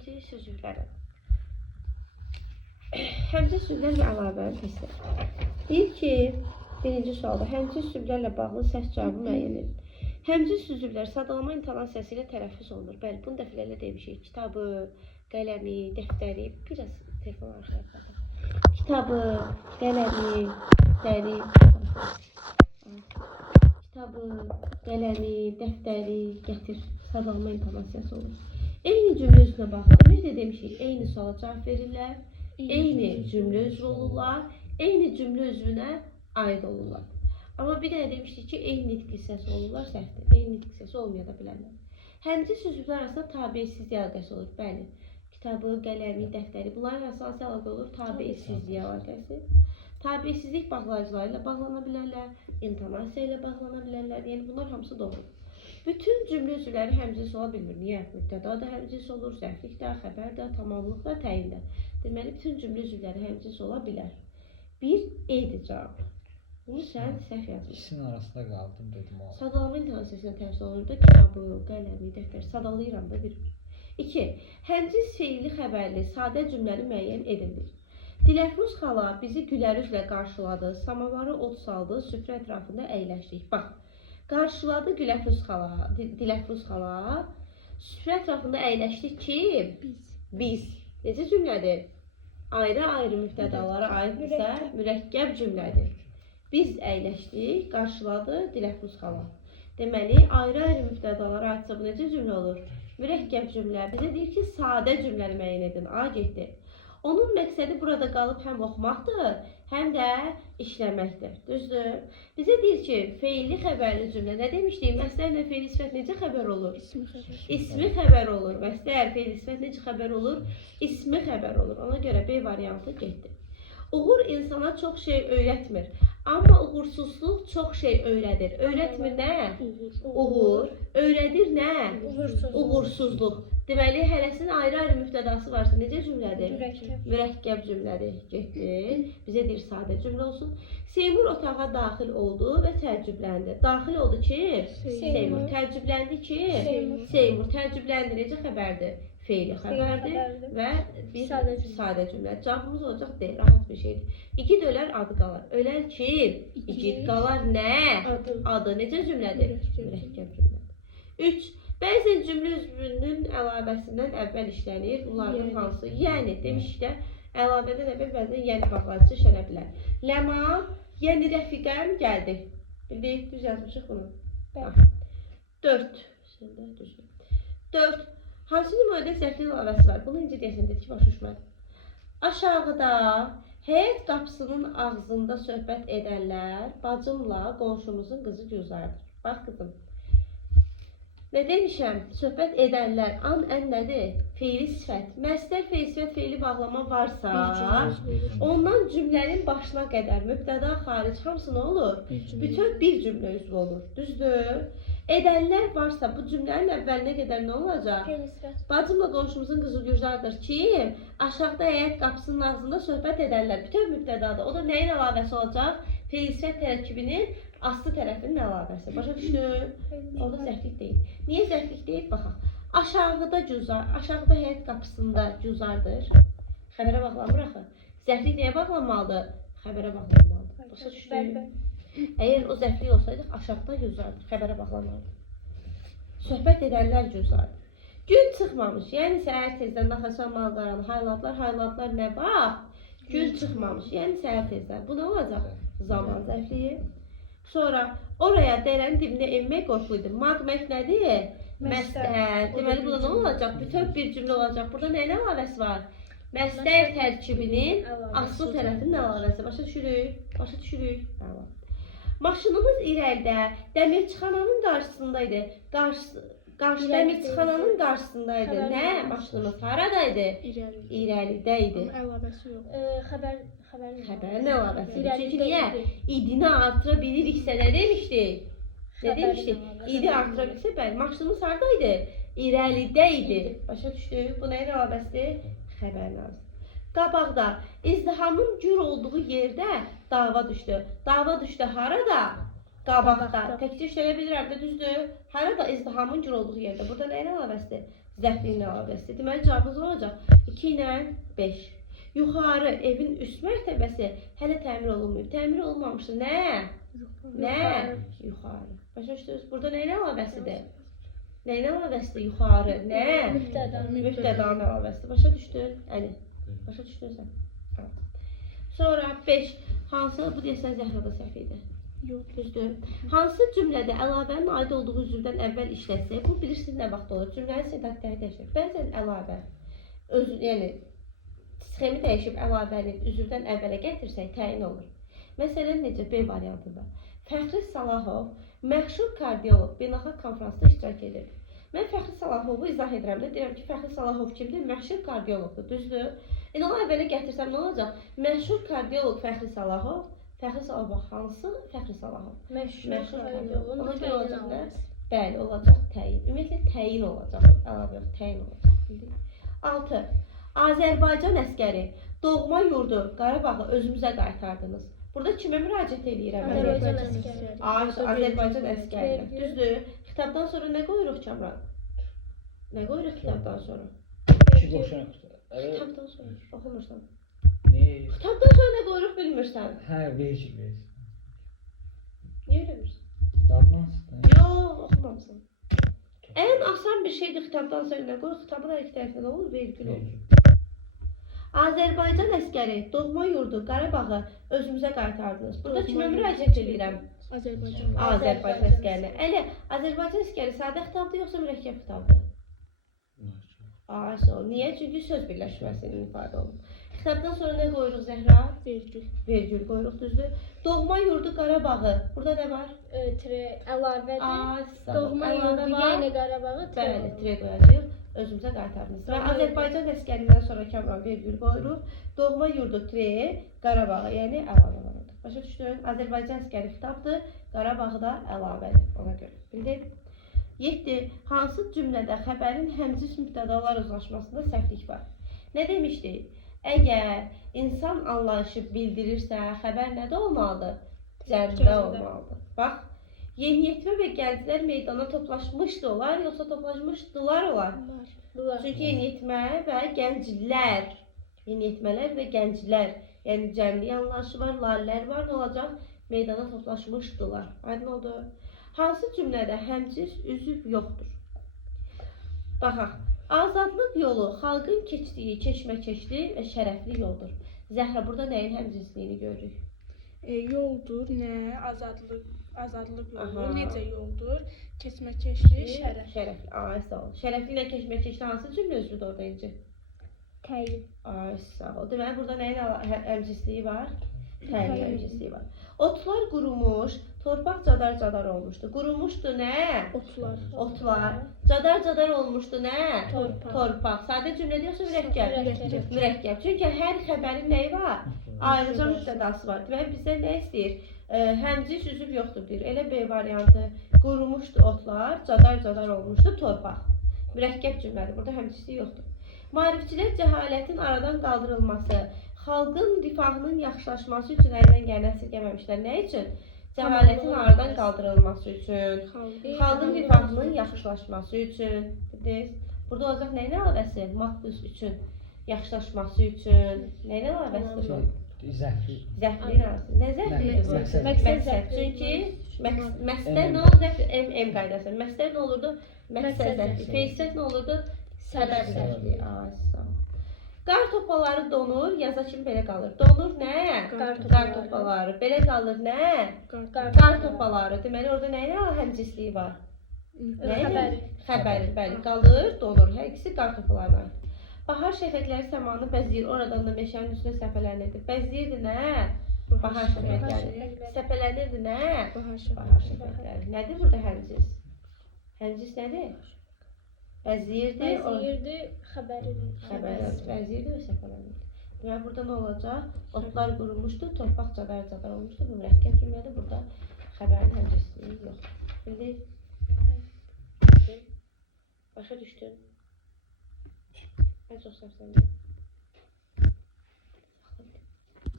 Həmçinin sözcükləri. Həmçinin sözcüklərlə əlavə təsvir. Deyir ki, birinci sualda həmçinin sözcüklərlə bağlı səs cavabı müəyyən edin. Həmçinin sözcüklər sadalama intonasiyası ilə tələffüz olunur. Bəli, bunu dəfələrlə demişik. Kitabı, qələmi, dəftəri, biraz telefon arxaya baxın. Kitabı, qələmi, dəftəri, gətir. Sadalama intonasiyası olur. Eyni cümlə üzrə bağlı. Biz də demişik, eyni suala cavab verirlər, eyni cümlə üzrə olurlar, eyni cümlə üzvünə aid olurlar. Amma bir də demişdik ki, eyni nitq hissəsi olurlar, səhvdir. Eyni nitq hissəsi olmaya da bilərlər. Həmçinin sözcüklər arasında tabeisiz əlaqəsi olur. Bəli, kitabı, qələmi, dəftəri. Bunların arasında hansı əlaqə olur? Tabeisizlik əlaqəsi. Tabeisizlik bağlayıcıları ilə bağlana bilərlər, intonasiya ilə bağlana bilərlər. Yəni bunlar hamısı doğru. Bütün cümlə üzvləri həmcins ola bilmir. Niyə? Mübtəda da həmcins olur, zərflik də, xəbər də, tamamlıq da, təyin də. Deməli, bütün cümlə üzvləri həmcins ola bilər. Bir, eydir cavab. Bunu sən səhv yazmışsın. İkisinin arasında qaldım dedim o. Sadalama intonasiyasına təmsil olunur da kitabı, qələmi, dəftər sadalayıram da bir. 2. Həmcins feilli xəbərli sadə cümləni müəyyən edilir. Diləfruz xala bizi gülər üzlə qarşıladı, samavarı od saldı, süfrə ətrafında əyləşdik. Bax, qarşıladı Diləfruz xala, süfrə ətrafında əyləşdik ki, biz. Necə cümlədir? Ayrı-ayrı mübtədalara aiddirsə, mürəkkəb cümlədir. Biz əyləşdik, qarşıladı Diləfruz xala. Deməli, ayrı-ayrı mübtədalara aidsə bu necə cümlə olur? Mürəkkəb cümlə. Bizə deyir ki, sadə cümləni müəyyən edin. A getdi. Onun məqsədi burada qalıb həm oxumaqdır, həm də işləməkdir. Düzdür? Bizə deyir ki, feilli xəbərli cümlə. Nə demişdik? Məslərlə feilli sifət necə xəbər olur? İsmi xəbər olur. Məslər, feilli sifət necə xəbər olur? İsmi xəbər olur. Ona görə B variantı getdi. Uğur insana çox şey öyrətmir. Amma uğursuzluq çox şey öyrədir. Öyrətmir nə? Uğur. Öyrədir nə? Uğursuzluq. Deməli, hərəsinin ayrı-ayrı mübtədası varsa necə cümlədir? Mürəkkəb cümlədir. Getdi. Bizə deyir sadə cümlə olsun. Seymur otağa daxil oldu və təəccübləndi. Daxil oldu ki, Seymur. Təəccübləndi ki, Seymur. Təəccübləndi necə xəbərdir? Feili xəbərdir və bir sadə cümlə. Cavabımız olacaq deyil, rahat bir şeydir. İgid ölər, adı qalar. Ölər ki, igid qalar nə? Adı necə cümlədir? Mürəkkəb cümlədir. 3. Bəzən cümlə üzvünün əlavəsindən əvvəl işlənir. Bunlardan hansı? Yəni, demişik də, əlavədən əvvəl bəzən yeni bağlayıcı işlənə bilər. Ləma, yəni rəfiqəm gəldi. Bildik, düz yazmışıq bunu. 4. Hansı nümayəndə zərfli əlavəsi var? Bunu incə deyəsən, dedi ki, başa düşmədim. Aşağıda həyət qapısının ağzında söhbət edənlər bacımla qonşumuzun qızı Gülzardır. Bax qızım. Nə demişəm? Söhbət edənlər, an, ən nədir? Feili sifət. Məsdər, feili sifət, feili bağlama varsa, ondan cümlənin başına qədər, mübtəda xaric, hamısı nə olur? Bütün bir cümlə üzvü olur. Düzdür? Edənlər varsa, bu cümlənin əvvəlinə qədər nə olacaq? Bacımla qonşumuzun qızı Gülzardır ki, aşağıda həyət qapısının ağzında söhbət edənlər, bütün mübtədada. O da nəyin əlavəsi olacaq? Feili sifət tərəkkibinin aslı tərəfinin əlavəsi. Başa düşdün? Orada zərflik deyil. Niyə zərflik deyil? Baxaq. Aşağıda həyət qapısında Gülzardır. Xəbərə bağlanmır axı. Zərflik nəyə bağlanmalıdır? Xəbərə bağlanmalıdır. Başa düşdün? Əgər o zərflik olsaydı, aşağıda Gülzardır. Xəbərə bağlanmalıdır. Söhbət edənlər Gülzardır. Gün çıxmamış. Yəni səhər tezdən naxaçan malqaranı haylatlar nə vaxt? Gün çıxmamış. Yəni səhər tezdən. Bu nə olacaq? Zaman zərfliyi. Sonra oraya dərənin dibinə enmək qorxuluydu. Maqmək nədir? Məsdər. Deməli, burada nə olacaq? Bütün bir cümlə olacaq. Burada nəyin əlavəsi var? Məsdər tərkibinin aslı tərəfinin əlavəsi. Başa düşürük? Maşınımız irəlidə dəmirçixananın qarşısındaydı. Dəmirçixananın qarşısındaydı. Nə? Maşınımız haradaydı? İrəlidəydi. Əlavəsi yox. Xəbərin əlavəsi. Çünki niyə? İdini artıra biliriksə nə demişdik? İdi artıra bilirsə, bəli. Maşınımız haradaydı? İrəlidəydi. Başa düşdük? Bu nəyin əlavəsidir? Xəbərin əlavəsi. Qabaqda izdihamın gür olduğu yerdə dava düşdü. Dava düşdü harada? Qabaqda. Təkcə işlənə bilirəm də düzdür. Harada izdihamın gür olduğu yerdə. Burada nəyin əlavəsidir? Zərfliyin əlavəsi. Deməli cavabımız olacaq 2 ilə 5. Yuxarı evin üst mərtəbəsi hələ təmir olunmayıb. Təmir olunmamışdı. Nə? Yuxarı. Başa düşdünüz? Burada nəyin əlavəsidir? Nəyin əlavəsidir? Yuxarı. Nə? Mübtədanın əlavəsidir. Başa düşdün? Əli. Başa düşdün sən? Sonra 5. Hansı, bu deyəsən Zəhrada səhv idi. Yox, düzdür. Hansı cümlədə əlavənin aid olduğu üzvdən əvvəl işləsə, bu bilirsiniz nə vaxt olur? Cümlənin sintaksları dəyişir. Bəzən əlavə, yəni sxemi dəyişib əlavəni üzvdən əvvələ gətirsək təyin olur. Məsələn, necə? B variantında. Fəxri Salahov məşhur kardioloq beynəlxalq konfransda iştirak edir. Mən Fəxri Salahovu izah edirəm də, deyirəm ki, Fəxri Salahov kimdir? Məşhur kardioloqdur, düzdür? İndi onu əvvələ gətirsəm nə olacaq? Məşhur kardioloq Fəxri Salahov. Fəxri Salahov hansı? Fəxri Salahov. Məşhur kardioloq. Ona görə olacaq nə? Bəli, olacaq təyin. Ümumiyyətlə təyin olacaq. Əlavə yox, təyin olacaq. 6. Azərbaycan əskəri doğma yurdu Qarabağı özümüzə qaytardınız. Burada kimə müraciət edirəm? Azərbaycan əskəri. Düzdür? Kitabdan sonra nə qoyuruq Kamran? Nə qoyuruq kitabdan sonra? Kitabdan sonra oxumursan. Kitabdan sonra nə qoyuruq bilmirsən? Hə, verəcək. Niyə eləmirsən? Baxmazsın. Yox, oxumamısan. Ən asan bir şeydir kitabdan sonra nə qoyuruq? Kitabın hər iki tərəfində nə olur? Vergül olur. Azərbaycan əskəri doğma yurdu Qarabağı özümüzə qaytardınız. Burada kimə müraciət edirəm? Azərbaycan əskərinə. Əli, Azərbaycan əskəri sadə xitabdır yoxsa mürəkkəb xitabdır? Niyə? Çünki söz birləşməsinin ifadə olunur. Kitabdan sonra nə qoyuruq Zəhra? Vergül qoyuruq, düzdür. Doğma yurdu Qarabağı. Burada nə var? Əlavədir. Doğma yurdu yenə Qarabağı. Bəli, tre qoyacağıq. Özümüzə qaytardınız. Və Azərbaycan əskərindən sonra Kamran vergül qoyuruq. Doğma yurdu tre, Qarabağı, yəni əlavə var. Başa düşdün? Azərbaycan əskəri xitabdır, Qarabağı da əlavədir. Ona görə. Bildin? 7. Hansı cümlədə xəbərin həmcis mübtədalar uzlaşmasında səhvlik var? Nə demişdik? Əgər insan anlayışı bildirirsə, xəbər nədə olmalıdır? Cəmdə olmalıdır. Bax, yeniyetmə və gənclər meydana toplaşmışdılar, yoxsa toplaşmışdılar olar? Çünki yeniyetmə və gənclər, yeniyetmələr və gənclər, yəni cəmlik anlayışı var, lallər var, nə olacaq? Meydana toplaşmışdılar. Aydın oldu? Hansı cümlədə həmcis üzv yoxdur? Baxaq, azadlıq yolu xalqın keçdiyi keşməkeşli və şərəfli yoldur. Zəhra, burada nəyin həmcisliyini görürük? Yoldur, nə? Azadlıq yolu, necə yoldur? Keçməkeşli, Şərəfli, sağ ol. Şərəfli ilə keşməkeşli hansı cümlə üzvüdür orada inci? Təyin. Sağ ol. Deməli, burada nəyin həmcisliyi var? Təyin həmcisliyi var. Otlar qurumuş, torpaq cadar-cadar olmuşdu. Qurumuşdu nə? Otlar. Cadar-cadar olmuşdu nə? Torpaq. Sadə cümlədə yoxsa mürəkkəb? Mürəkkəb. Çünki hər xəbərin nəyi var? Ayrıca mübtədası var. Deməli, bizdən nə istəyir? Həmcis üzv yoxdur deyir. Elə B variantı. Qurumuşdu otlar, cadar-cadar olmuşdu torpaq. Mürəkkəb cümlədir. Burada həmcislik yoxdur. Maarifçilər cəhalətin aradan qaldırılması, xalqın rifahının yaxşılaşması üçün əlindən gələni əsirgəməmişlər. Nə üçün? Cəhalətin aradan qaldırılması üçün, xalqın rifahının yaxşılaşması üçün. Burada olacaq nəyin əlavəsi? Maqdus üçün, yaxşılaşması üçün. Nəyin əlavəsidir bu? Zəhri. Zəhriyin əlavəsi. Nə zəhridir bu? Məqsəd. Çünki məstər nə olur? M qaydası. Məstər nə olurdu? Məqsəd zəhri. Feysət nə olurdu? Səbəb zəhri. Qar topaları donur, yaza kimi belə qalır. Donur nə? Qar topaları. Belə qalır nə? Qar topaları. Deməli, orada nəyin həmcisliyi var? Xəbəri. Bəli, qalır, donur. Hər ikisi qar topalarına aid. Bahar şəfəqləri səmanı bəzəyir. Oradan da meşənin üstünə səpələnirdi. Bəzəyirdi nə? Bahar şəfəqləri. Səpələnirdi nə? Bahar şəfəqləri. Nədir burada həmcis? Həmcis nədir? Bəzəyirdi, xəbəri. Bəzəyirdi və səpələnirdi. Deməli, burada nə olacaq? Otlar qurulmuşdu, torpaq cadar-cadar olmuşdu. Bu mürəkkəb cümlədir. Burada xəbərin həmcisliyi yoxdur. Bildik? Başa düşdün? Mən çox səhvləndim.